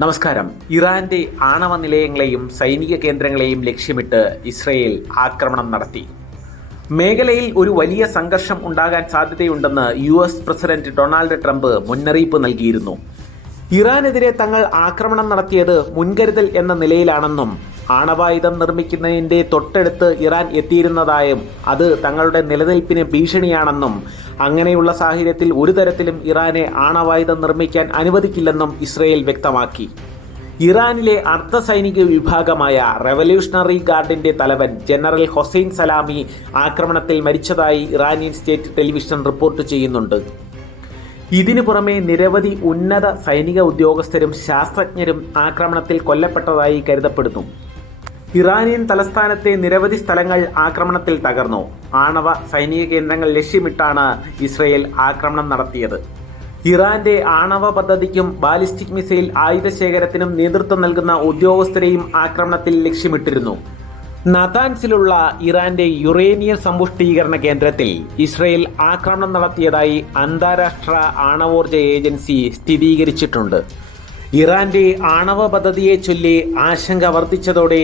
നമസ്കാരം. ഇറാന്റെ ആണവ നിലയങ്ങളെയും സൈനിക കേന്ദ്രങ്ങളെയും ലക്ഷ്യമിട്ട് ഇസ്രയേൽ ആക്രമണം നടത്തി. മേഖലയിൽ ഒരു വലിയ സംഘർഷം ഉണ്ടാകാൻ സാധ്യതയുണ്ടെന്ന് US പ്രസിഡന്റ് ഡൊണാൾഡ് ട്രംപ് മുന്നറിയിപ്പ് നൽകിയിരുന്നു. ഇറാനെതിരെ തങ്ങൾ ആക്രമണം നടത്തിയത് മുൻകരുതൽ എന്ന നിലയിലാണെന്നും ആണവായുധം നിർമ്മിക്കുന്നതിന്റെ തൊട്ടടുത്ത് ഇറാൻ എത്തിയിരുന്നതായും അത് തങ്ങളുടെ നിലനിൽപ്പിന് ഭീഷണിയാണെന്നും അങ്ങനെയുള്ള സാഹചര്യത്തിൽ ഒരു തരത്തിലും ഇറാനെ ആണവായുധം നിർമ്മിക്കാൻ അനുവദിക്കില്ലെന്നും ഇസ്രയേൽ വ്യക്തമാക്കി. ഇറാനിലെ അർദ്ധസൈനിക വിഭാഗമായ റവല്യൂഷണറി ഗാർഡിന്റെ തലവൻ ജനറൽ ഹൊസൈൻ സലാമി ആക്രമണത്തിൽ മരിച്ചതായി ഇറാനിയൻ സ്റ്റേറ്റ് ടെലിവിഷൻ റിപ്പോർട്ട് ചെയ്യുന്നുണ്ട്. ഇതിനു പുറമെ നിരവധി ഉന്നത സൈനിക ഉദ്യോഗസ്ഥരും ശാസ്ത്രജ്ഞരും ആക്രമണത്തിൽ കൊല്ലപ്പെട്ടതായി കരുതപ്പെടുന്നു. ഇറാനിയൻ തലസ്ഥാനത്തെ നിരവധി സ്ഥലങ്ങൾ ആക്രമണത്തിൽ തകർന്നു. ആണവ സൈനിക കേന്ദ്രങ്ങൾ ലക്ഷ്യമിട്ടാണ് ഇസ്രയേൽ ആക്രമണം നടത്തിയത്. ഇറാന്റെ ആണവ പദ്ധതിക്കും ബാലിസ്റ്റിക് മിസൈൽ ആയുധശേഖരത്തിനും നേതൃത്വം നൽകുന്ന ഉദ്യോഗസ്ഥരെയും ആക്രമണത്തിൽ ലക്ഷ്യമിട്ടിരുന്നു. നതാൻസിലുള്ള ഇറാന്റെ യുറേനിയം സമ്പുഷ്ടീകരണ കേന്ദ്രത്തിൽ ഇസ്രയേൽ ആക്രമണം നടത്തിയതായി അന്താരാഷ്ട്ര ആണവോർജ ഏജൻസി സ്ഥിരീകരിച്ചിട്ടുണ്ട്. ഇറാന്റെ ആണവ പദ്ധതിയെ ചൊല്ലി ആശങ്ക വർദ്ധിച്ചതോടെ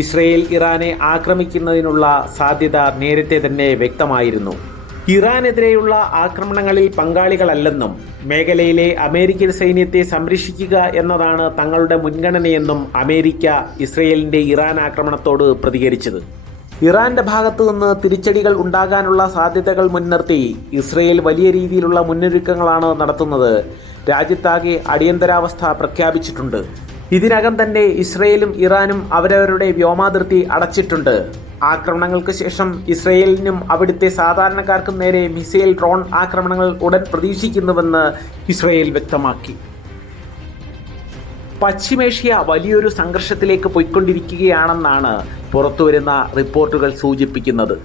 ഇസ്രയേൽ ഇറാനെ ആക്രമിക്കുന്നതിനുള്ള സാധ്യത നേരത്തെ തന്നെ വ്യക്തമായിരുന്നു. ഇറാനെതിരെയുള്ള ആക്രമണങ്ങളിൽ പങ്കാളികളല്ലെന്നും മേഖലയിലെ അമേരിക്കൻ സൈന്യത്തെ സംരക്ഷിക്കുക എന്നതാണ് തങ്ങളുടെ മുൻഗണനയെന്നും അമേരിക്ക ഇസ്രയേലിന്റെ ഇറാൻ ആക്രമണത്തോട് പ്രതികരിച്ചത്. ഇറാന്റെ ഭാഗത്തു നിന്ന് തിരിച്ചടികൾ ഉണ്ടാകാനുള്ള സാധ്യതകൾ മുൻനിർത്തി ഇസ്രയേൽ വലിയ രീതിയിലുള്ള മുന്നൊരുക്കങ്ങളാണ് നടത്തുന്നത്. രാജ്യത്താകെ അടിയന്തരാവസ്ഥ പ്രഖ്യാപിച്ചിട്ടുണ്ട്. ഇതിനകം തന്നെ ഇസ്രയേലും ഇറാനും അവരവരുടെ വ്യോമാതിർത്തി അടച്ചിട്ടുണ്ട്. ആക്രമണങ്ങൾക്ക് ശേഷം ഇസ്രയേലിനും അവിടുത്തെ സാധാരണക്കാർക്കും നേരെ മിസൈൽ ഡ്രോൺ ആക്രമണങ്ങൾ ഉടൻ പ്രതീക്ഷിക്കുന്നുവെന്ന് ഇസ്രയേൽ വ്യക്തമാക്കി. പശ്ചിമേഷ്യ വലിയൊരു സംഘർഷത്തിലേക്ക് പോയിക്കൊണ്ടിരിക്കുകയാണെന്നാണ് പുറത്തുവരുന്ന റിപ്പോർട്ടുകൾ സൂചിപ്പിക്കുന്നത്.